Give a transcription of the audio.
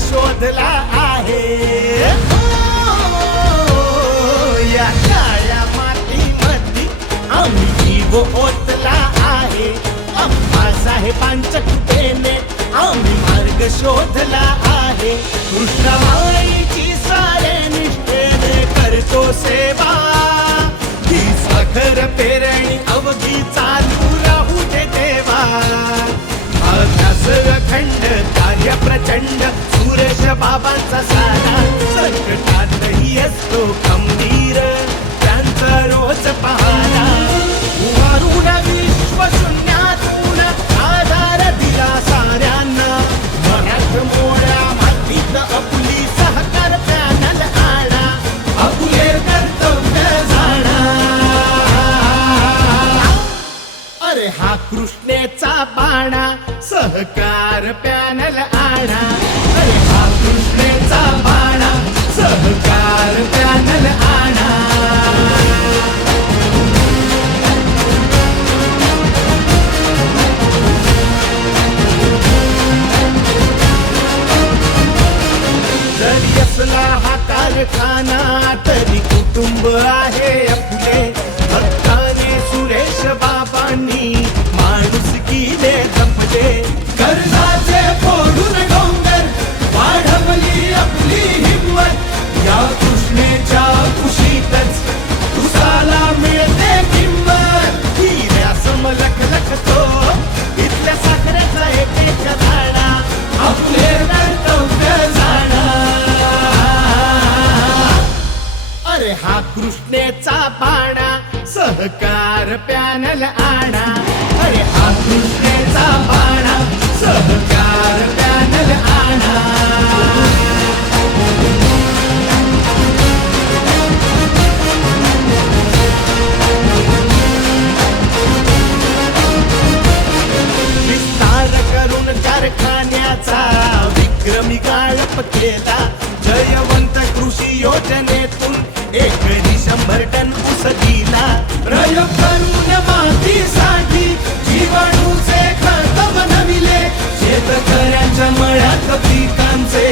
शोधला आहे. या काळ्या मातीमध्ये आम्ही जीव ओतला आहे. आप्पासाहेबांच्या कृपेने आम्ही मार्ग शोधला आहे. कृष्णमाईची सारे निष्ठेने करतो सेवा. ही साखर पेरणी अवघी चालू राहू दे देवा. अभ्यास अखंड कार्य प्रचंड सुरेश बाबांचा सारा. संकटातही असतो खंबीर त्यांचा रोज पहारा. उभारून विश्व शून्यातून आधार दिला साऱ्यांना. मराठमोळ्या मातीत आपली सहकार पॅनल आणा. आपले कर्तव्य जाणा. अरे हा कृष्णेचा बाणा सहकार पॅनल आणा. अरे हा कृष्णेचा बाणा सहकार पॅनल आणा. जरी असला हा कारखाना तरी कुटुंब आहे आपले. भक्ताने सुरेश बाबांनी माणुसकीने जपले. कर्जाचे फोडून डोंगर वाढवली आपली हिंमत. या कृष्णेच्या कुशीतच तुसाला मिळते किंमत. हिऱ्या समलख लखतो इथल्या साखरेचा एक एक दाणा. आपले कर्तव्य जाणा. अरे हा कृष्णेचा बाणा सहकार पॅनल आणा. अरे हा कृष्णेचा बाणा सहकार पॅनल आणा. विस्तार करून कारखान्याचा विक्रमी गाळप केला. जयवंत कृषी योजनेतून एकरी 100 टन ऊस दिला. प्रयोग करून मातीसाठी जीवाणूचे खत बनविले. शेतकऱ्यांच्या मळ्यात पिकांचे